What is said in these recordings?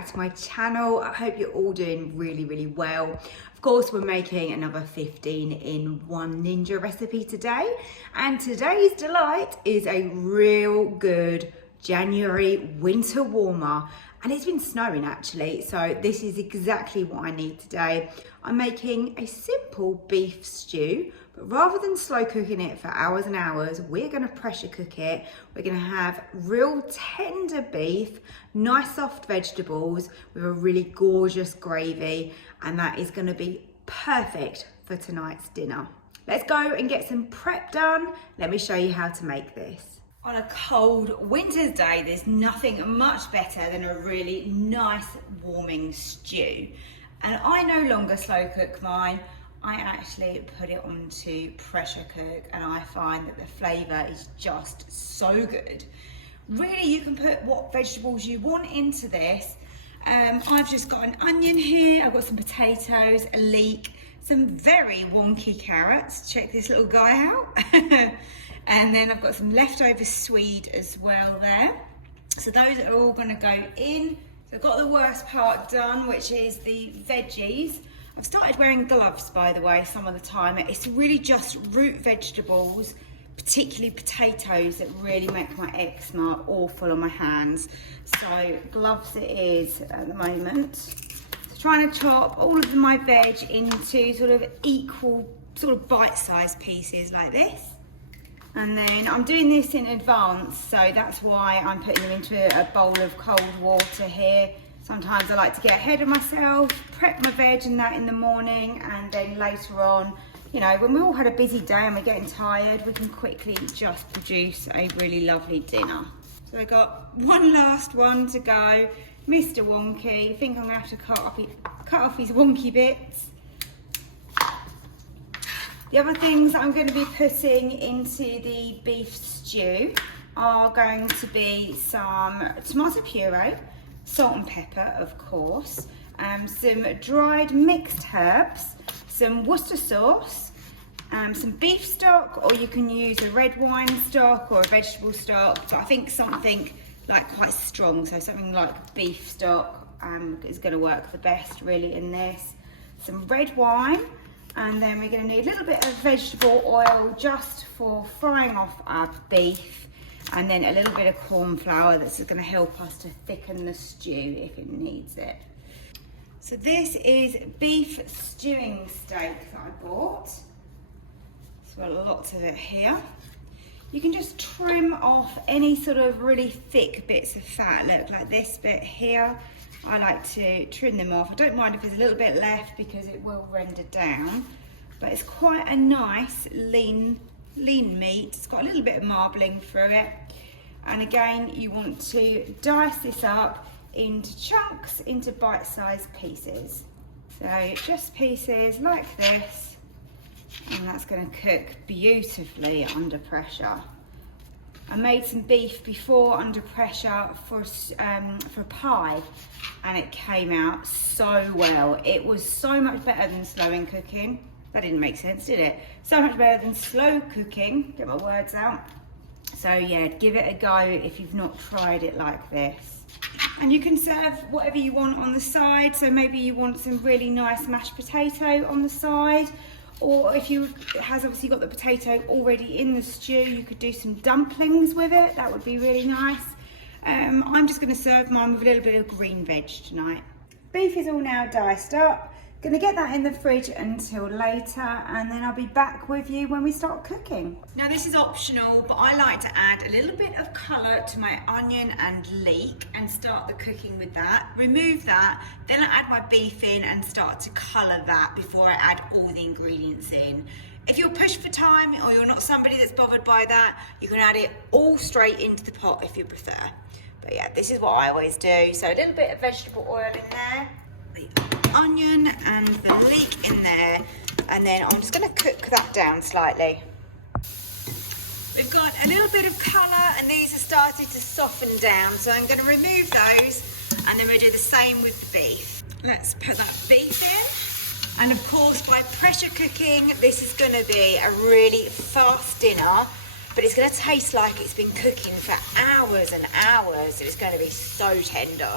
back to my channel. I hope you're all doing really well. Of course, we're making another 15-in-1 ninja recipe today, and today's delight is a real good January winter warmer. And it's been snowing actually, so this is exactly what I need today. I'm making a simple beef stew, but rather than slow cooking it for hours and hours, we're gonna pressure cook it. We're gonna have real tender beef, nice soft vegetables with a really gorgeous gravy, and that is gonna be perfect for tonight's dinner. Let's go and get some prep done. Let me show you how to make this. On a cold winter's day, there's nothing much better than a really nice warming stew. And I no longer slow cook mine. I actually put it onto pressure cook, and I find that the flavour is just so good. Really, you can put what vegetables you want into this. I've just got an onion here, I've got some potatoes, a leek, some very wonky carrots. Check this little guy out. And then I've got some leftover swede as well there. So those are all gonna go in. So I've got the worst part done, which is the veggies. I've started wearing gloves, by the way, some of the time. It's really just root vegetables, particularly potatoes, that really make my eczema awful on my hands. So gloves it is at the moment. So trying to chop all of my veg into sort of equal, sort of bite-sized pieces like this. And then I'm doing this in advance, so that's why I'm putting them into a bowl of cold water here. Sometimes I like to get ahead of myself, prep my veg and that in the morning, and then later on, you know, when we all had a busy day and we're getting tired, we can quickly just produce a really lovely dinner. So I got one last one to go. Mr. Wonky, I think I'm gonna have to cut off his wonky bits. The other things I'm going to be putting into the beef stew are going to be some tomato puree, salt and pepper, of course, some dried mixed herbs, some Worcester sauce, some beef stock, or you can use a red wine stock or a vegetable stock, but I think something like quite strong, so something like beef stock is going to work the best really in this. Some red wine. And then we're going to need a little bit of vegetable oil just for frying off our beef, and then a little bit of corn flour that's going to help us to thicken the stew if it needs it. So this is beef stewing steak that I bought. So I've got lots of it here. You can just trim off any sort of really thick bits of fat. Look, like this bit here. I like to trim them off. I don't mind if there's a little bit left because it will render down, but it's quite a nice lean meat. It's got a little bit of marbling through it. And again, you want to dice this up into chunks, into bite-sized pieces. So just pieces like this, and that's going to cook beautifully under pressure. I made some beef before under pressure for a pie, and it came out so well. It was so much better than slowing cooking. That didn't make sense, did it? So much better than slow cooking. Get my words out. So yeah, give it a go if you've not tried it like this. And you can serve whatever you want on the side. So maybe you want some really nice mashed potato on the side. Or if you has obviously got the potato already in the stew, you could do some dumplings with it. That would be really nice. I'm just going to serve mine with a little bit of green veg tonight. Beef is all now diced up. Going to get that in the fridge until later, and then I'll be back with you when we start cooking. Now this is optional, but I like to add a little bit of colour to my onion and leek and start the cooking with that. Remove that, then I add my beef in and start to colour that before I add all the ingredients in. If you're pushed for time or you're not somebody that's bothered by that, you can add it all straight into the pot if you prefer. But yeah, this is what I always do. So a little bit of vegetable oil in there, the onion and the leek in there, and then I'm just going to cook that down slightly. We've got a little bit of colour, and these are starting to soften down, so I'm going to remove those, and then we'll do the same with the beef. Let's put that beef in, and of course by pressure cooking this is going to be a really fast dinner, but it's going to taste like it's been cooking for hours and hours. It's going to be so tender.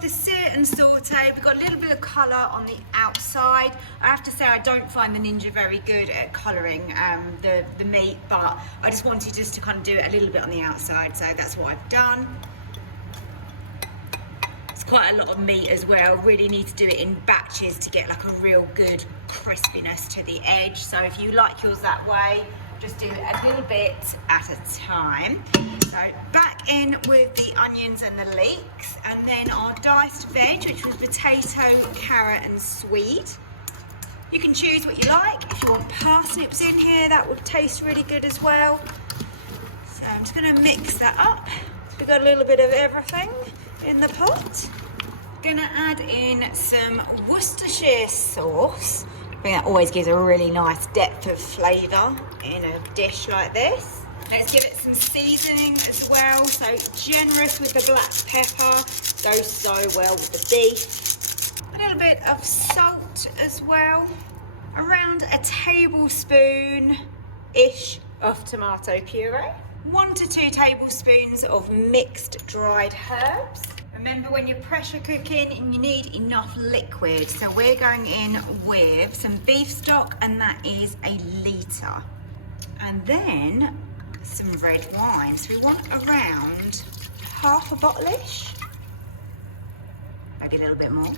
the sear and saute. We've got a little bit of colour on the outside. I have to say I don't find the Ninja very good at colouring the meat, but I just wanted to kind of do it a little bit on the outside, so that's what I've done. It's quite a lot of meat as well. Really need to do it in batches to get like a real good crispiness to the edge. So if you like yours that way, just do a little bit at a time. So back in with the onions and the leeks, and then our diced veg, which was potato, carrot and swede. You can choose what you like. If you want parsnips in here, that would taste really good as well. So I'm just gonna mix that up. We've got a little bit of everything in the pot. Gonna add in some Worcestershire sauce. I think that always gives a really nice depth of flavour in a dish like this. Let's give it some seasoning as well. So generous with the black pepper, goes so well with the beef. A little bit of salt as well. Around a tablespoon-ish of tomato puree. 1 to 2 tablespoons of mixed dried herbs. Remember, when you're pressure cooking, you need enough liquid. So we're going in with some beef stock, and that is a litre. And then some red wine. So we want around half a bottle-ish. Maybe a little bit more.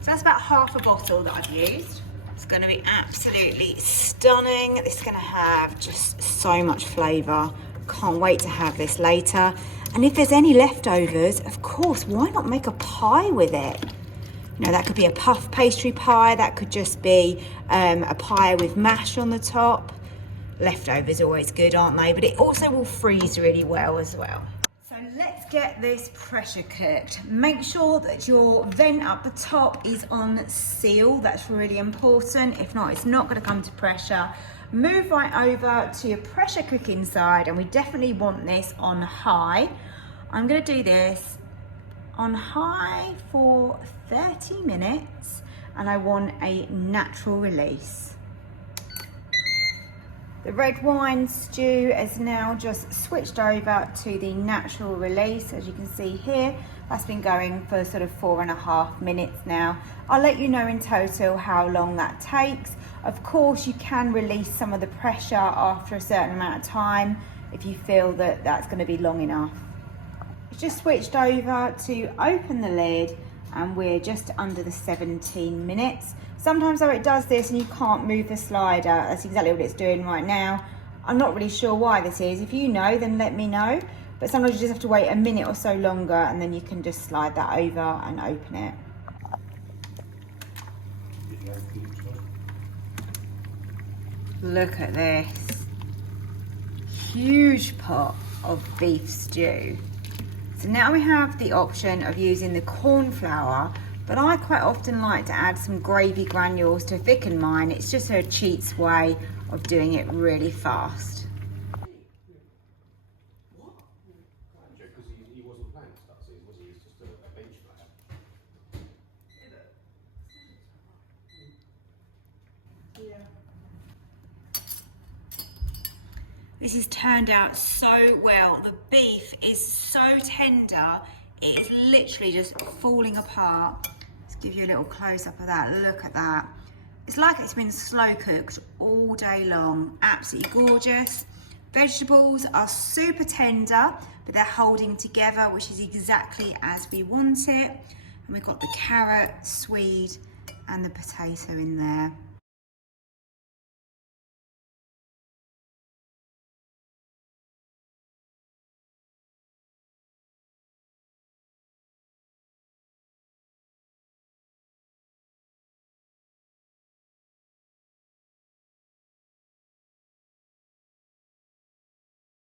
So that's about half a bottle that I've used. It's going to be absolutely stunning. This is going to have just so much flavour. Can't wait to have this later. And if there's any leftovers, of course, why not make a pie with it? You know, that could be a puff pastry pie. That could just be a pie with mash on the top. Leftovers are always good, aren't they? But it also will freeze really well as well. So let's get this pressure cooked. Make sure that your vent up the top is on seal. That's really important. If not, it's not going to come to pressure. Move right over to your pressure cooking side, and we definitely want this on high. I'm going to do this on high for 30 minutes, and I want a natural release. The red wine stew is now just switched over to the natural release. As you can see here, that's been going for sort of 4.5 minutes now. I'll let you know in total how long that takes. Of course, you can release some of the pressure after a certain amount of time if you feel that that's going to be long enough. It's just switched over to open the lid, and we're just under the 17 minutes. Sometimes though it does this and you can't move the slider. That's exactly what it's doing right now. I'm not really sure why this is. If you know, then let me know. But sometimes you just have to wait a minute or so longer, and then you can just slide that over and open it. Look at this. Huge pot of beef stew. So now we have the option of using the corn flour, but I quite often like to add some gravy granules to thicken mine. It's just a cheats way of doing it really fast. This has turned out so well. The beef is so tender, it is literally just falling apart. Let's give you a little close-up of that. Look at that. It's like it's been slow cooked all day long. Absolutely gorgeous. Vegetables are super tender, but they're holding together, which is exactly as we want it. And we've got the carrot, swede, and the potato in there.